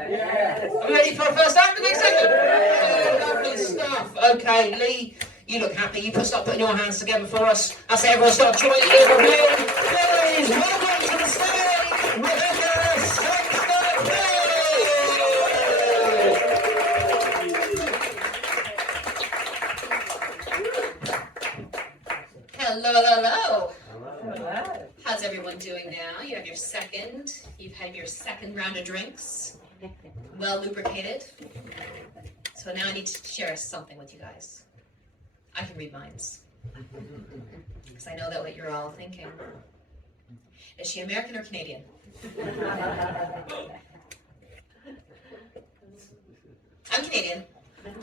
Are we ready for our first act? The next segment? Lovely stuff. Okay, Lee, you look happy. You start putting your hands together for us. I say everyone start joining in for real. Please welcome to the stage, Rebecca Sexton. Hello, hello. How's everyone doing now? You've had your second round of drinks, well lubricated. So now I need to share something with you guys. I can read minds, because I know that what you're all thinking. Is she American or Canadian? I'm Canadian.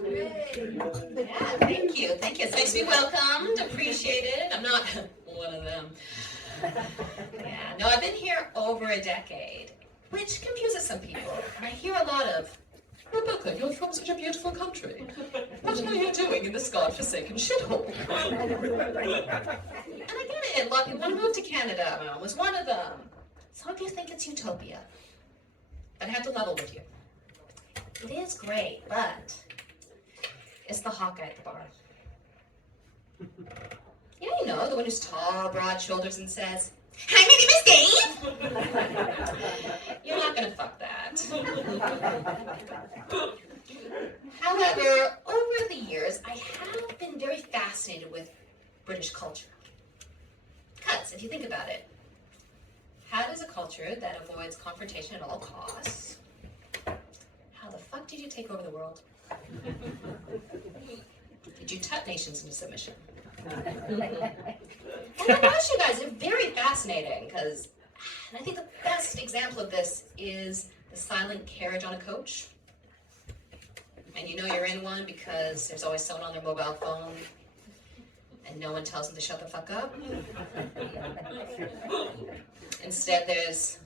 Yeah, thank you. It's nice to be welcomed, appreciated. I'm not one of them. Yeah, no, I've been here over a decade, which confuses some people. I hear a lot of, Rebecca, you're from such a beautiful country. What are you doing in this godforsaken shithole? And I get it. A lot of people want to move to Canada. I was one of them. Some of you think it's utopia. But I have to level with you. It is great, but it's the hot guy at the bar. Yeah, you know, the one who's tall, broad shoulders and says, "Hi, my name is Dave." You're not gonna fuck that. However, over the years, I have been very fascinated with British culture. Because if you think about it, how does a culture that avoids confrontation at all costs, how the fuck did you take over the world? Did you tut nations into submission? And I ask you guys, it's very fascinating, because I think the best example of this is the silent carriage on a coach. And you know you're in one because there's always someone on their mobile phone and no one tells them to shut the fuck up. Instead, there's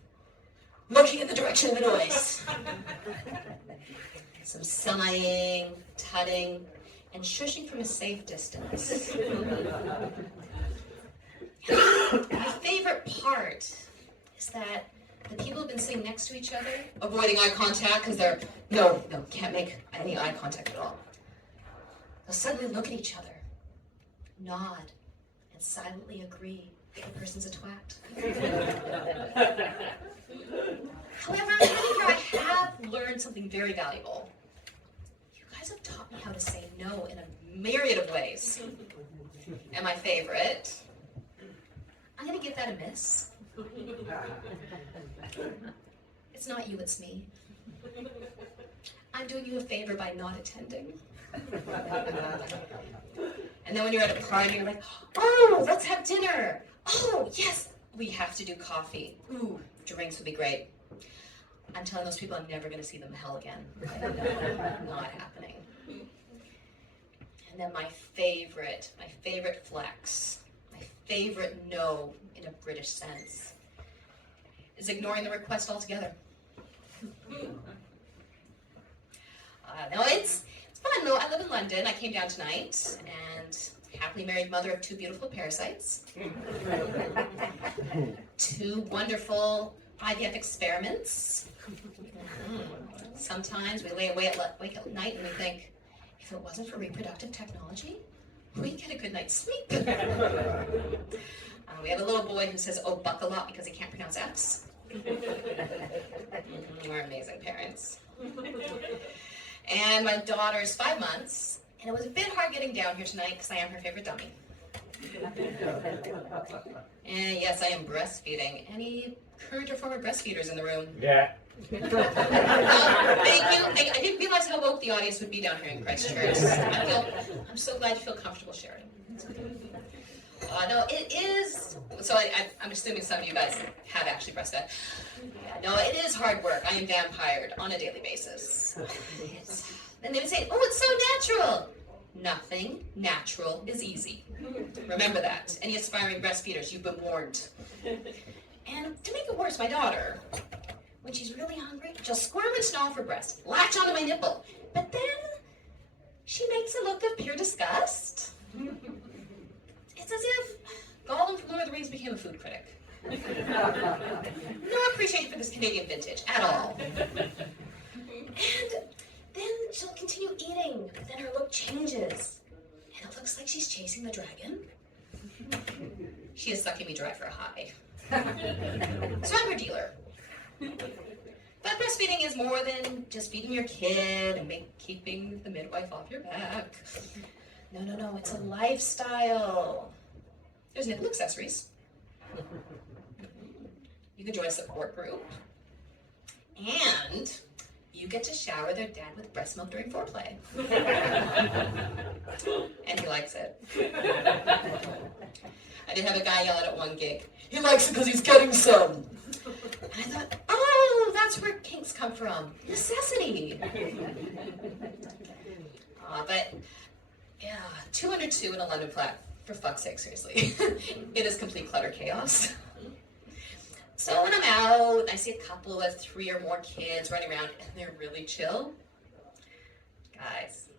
looking in the direction of the noise. Some sighing, tutting, and shushing from a safe distance. My favorite part is that the people who've been sitting next to each other, avoiding eye contact because they're, no, can't make any eye contact at all. They'll suddenly look at each other, nod, and silently agree the person's a twat. However, I think I have learned something very valuable. You guys have taught me how to say no in a myriad of ways. And my favorite, I'm going to give that a miss. It's not you, it's me. I'm doing you a favor by not attending. And then when you're at a party, you're like, oh, let's have dinner. Oh, yes, we have to do coffee. Ooh, drinks would be great. I'm telling those people I'm never going to see them hell again. Not happening. And then my favorite flex, my favorite no in a British sense, is ignoring the request altogether. No, it's fun though. I live in London. I came down tonight, and happily married mother of two beautiful parasites. 2 wonderful IVF experiments. Sometimes we lay awake at night and we think, if it wasn't for reproductive technology, we'd get a good night's sleep. We have a little boy who says, oh, buck a lot because he can't pronounce F's. We're amazing parents. And my daughter's 5 months, and it was a bit hard getting down here tonight because I am her favorite dummy. And yes, I am breastfeeding. Any current or former breastfeeders in the room? Yeah. Thank you. I didn't realize how woke the audience would be down here in Christchurch. I'm so glad you feel comfortable sharing. No, it is. So I'm assuming some of you guys have actually breastfed. Yeah, no, it is hard work. I am vampired on a daily basis. And they would say, oh, it's so natural. Nothing natural is easy. Remember that. Any aspiring breastfeeders, you've been warned. And to make it worse, my daughter, when she's really hungry, she'll squirm and snarl for breast, latch onto my nipple. But then she makes a look of pure disgust. It's as if Gollum from Lord of the Rings became a food critic. No appreciation for this Canadian vintage at all. she is sucking me dry for a high. So I'm her dealer. But breastfeeding is more than just feeding your kid and keeping the midwife off your back. No, it's a lifestyle. There's nipple accessories. You can join a support group. And you get to shower their dad with breast milk during foreplay. And he likes it. I did have a guy yell at one gig, "He likes it because he's getting some." And I thought, oh, that's where kinks come from. Necessity. But, yeah, 202 in a London flat. For fuck's sake, seriously. It is complete clutter chaos. So when I'm out, I see a couple with 3 or more kids running around, and they're really chill. Guys,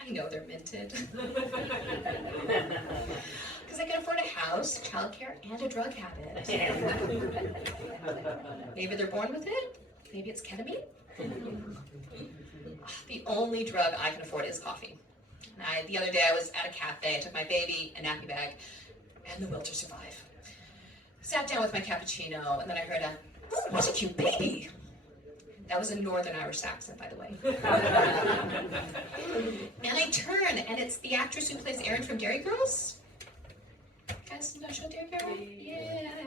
I know they're minted. Because I can afford a house, childcare, and a drug habit. Maybe they're born with it. Maybe it's ketamine. The only drug I can afford is coffee. The other day I was at a cafe, I took my baby, a nappy bag, and the will to survive. Sat down with my cappuccino, and then I heard "What's a cute baby?" That was a Northern Irish accent, by the way. And I turn, and it's the actress who plays Erin from Dairy Girls. Guys, you know show Dairy Girl? Yeah.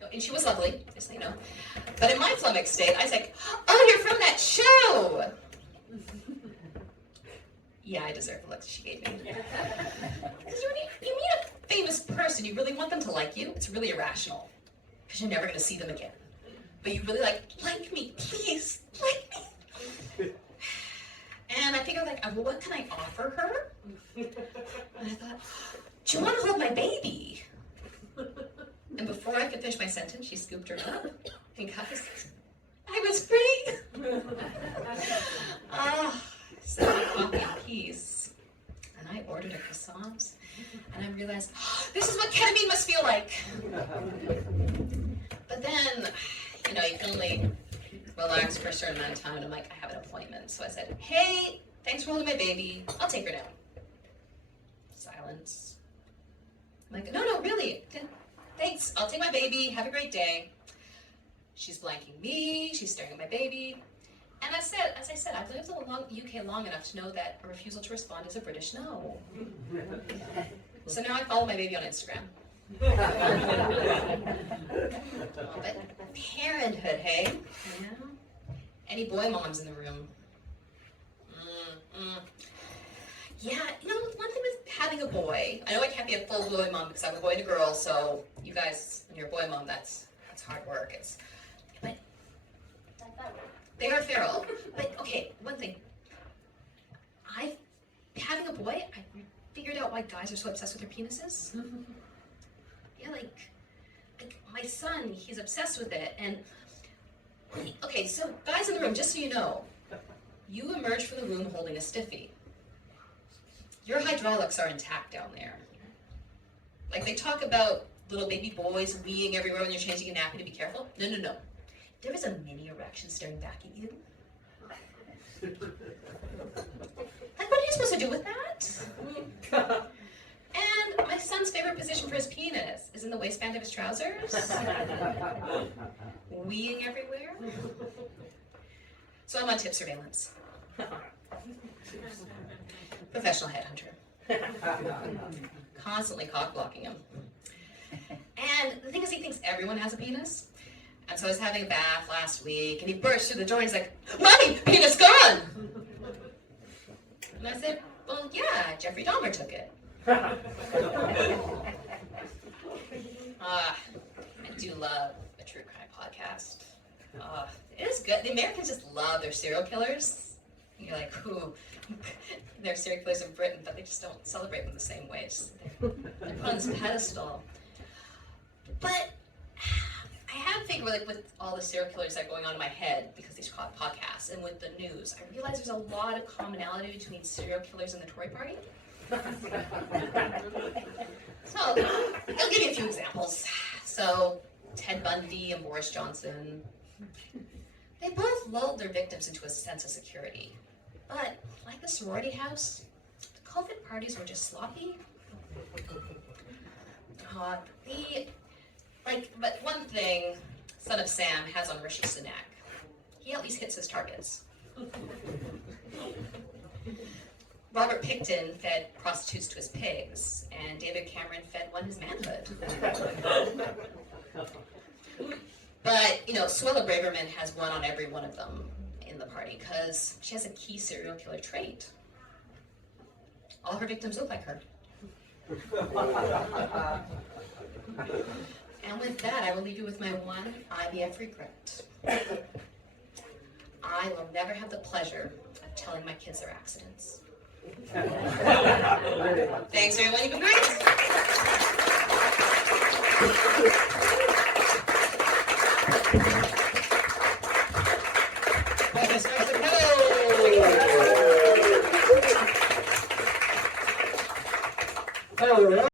No, and she was lovely, just so you know. But in my flummoxed state, I was like, "Oh, you're from that show!" Yeah, I deserve the look she gave me. Because when you meet a famous person, you really want them to like you. It's really irrational. Because you're never going to see them again. But you really like me, please, like me. And I figured, well, what can I offer her? And I thought, do you want to hold my baby? And before I could finish my sentence, she scooped her up and cut his. I was free. So I coffee and peas, and I ordered a croissant, and I realized, this is what ketamine must feel like. But then, you can only relax for a certain amount of time, and I'm like, I have an appointment. So I said, hey, thanks for holding my baby. I'll take her now. Silence. I'm like, no, really. Thanks. I'll take my baby. Have a great day. She's blanking me. She's staring at my baby. And as I said, I've lived in the UK long enough to know that a refusal to respond is a British no. So now I follow my baby on Instagram. But parenthood, hey? Yeah. Any boy moms in the room? Yeah, one thing with having a boy, I know I can't be a full boy mom because I'm a boy and a girl, so you guys, when you're a boy mom, that's hard work. But they are feral. But okay, one thing. Having a boy, I figured out why guys are so obsessed with their penises. Yeah, like my son, he's obsessed with it. And okay, so guys in the room, just so you know, you emerge from the room holding a stiffy. Your hydraulics are intact down there. Like they talk about little baby boys weeing everywhere when you're changing a nappy to be careful. No. There is a mini erection staring back at you. Like, what are you supposed to do with that? And my son's favorite position for his penis is in the waistband of his trousers. Weeing everywhere. So I'm on tip surveillance. Professional headhunter. Constantly cock-blocking him. And the thing is, he thinks everyone has a penis. And so I was having a bath last week, and he burst through the door, and he's like, "Mommy, penis gone!" And I said, "Well, yeah, Jeffrey Dahmer took it." I do love a true crime podcast. It is good. The Americans just love their serial killers. You're like, ooh, they're serial killers in Britain, but they just don't celebrate them the same way. They're put on this pedestal. But I have to think, like, with all the serial killers that are going on in my head because these podcasts and with the news, I realize there's a lot of commonality between serial killers and the Tory Party. So, I'll give you a few examples. So, Ted Bundy and Boris Johnson, they both lulled their victims into a sense of security. But, like the sorority house, the COVID parties were just sloppy. But one thing Son of Sam has on Rishi Sunak, he at least hits his targets. Robert Picton fed prostitutes to his pigs, and David Cameron fed one his manhood. But, Suella Braverman has one on every one of them in the party because she has a key serial killer trait. All her victims look like her. And with that, I will leave you with my one IVF regret. I will never have the pleasure of telling my kids their accidents. Thanks, everyone. You've been great. Hello.